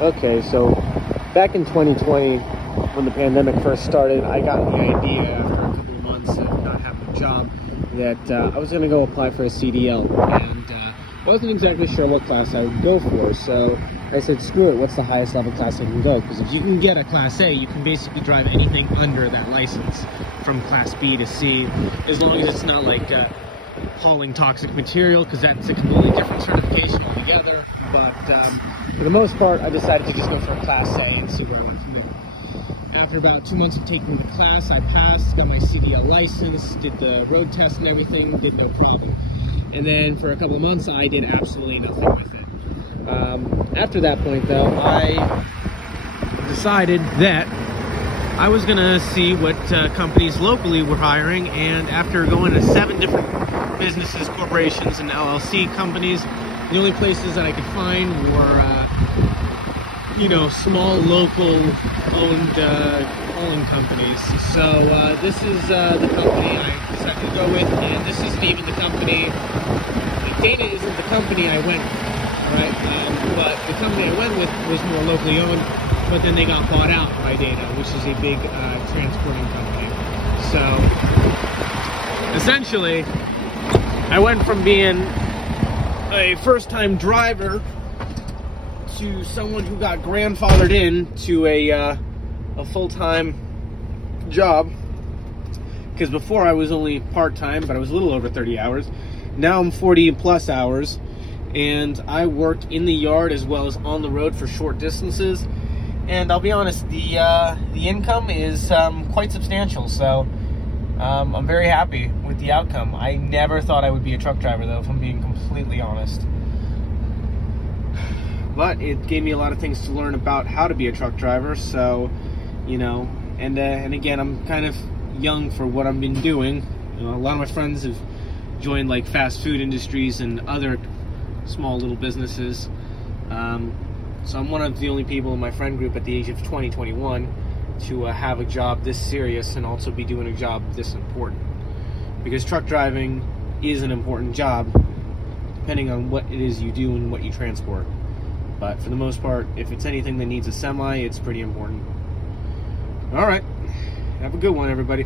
Okay, so back in 2020, when the pandemic first started, I got the idea after a couple of months of not having a job that I was going to go apply for a CDL, and I wasn't exactly sure what class I would go for, so I said, screw it, what's the highest level class I can go? Because if you can get a Class A, you can basically drive anything under that license, from Class B to C, as long as it's not like hauling toxic material, because that's a completely different certification altogether. But for the most part, I decided to just go for a Class A and see where I went from there. After about 2 months of taking the class, I passed, got my CDL license, did the road test and everything, did no problem. And then for a couple of months, I did absolutely nothing with it. After that point, though, I decided that I was gonna see what companies locally were hiring, and after going to 7 different businesses, corporations, and LLC companies, the only places that I could find were, small local owned hauling companies. So this is the company I decided to go with, and this isn't even the company. Dana isn't the company I went with, right? But the company I went with was more locally owned, but then they got bought out by Dana, which is a big transporting company. So essentially, I went from being a first-time driver to someone who got grandfathered in to a full-time job. Because before I was only part-time, but I was a little over 30 hours. Now I'm 40 plus hours, and I work in the yard as well as on the road for short distances. And I'll be honest, the income is quite substantial, so I'm very happy with the outcome. I never thought I would be a truck driver, though, if I'm being completely honest. But it gave me a lot of things to learn about how to be a truck driver, so, and again, I'm kind of young for what I've been doing. A lot of my friends have joined, like, fast food industries and other small little businesses. So I'm one of the only people in my friend group at the age of 20, 21 to have a job this serious and also be doing a job this important. Because truck driving is an important job, depending on what it is you do and what you transport. But for the most part, if it's anything that needs a semi, it's pretty important. All right. Have a good one, everybody.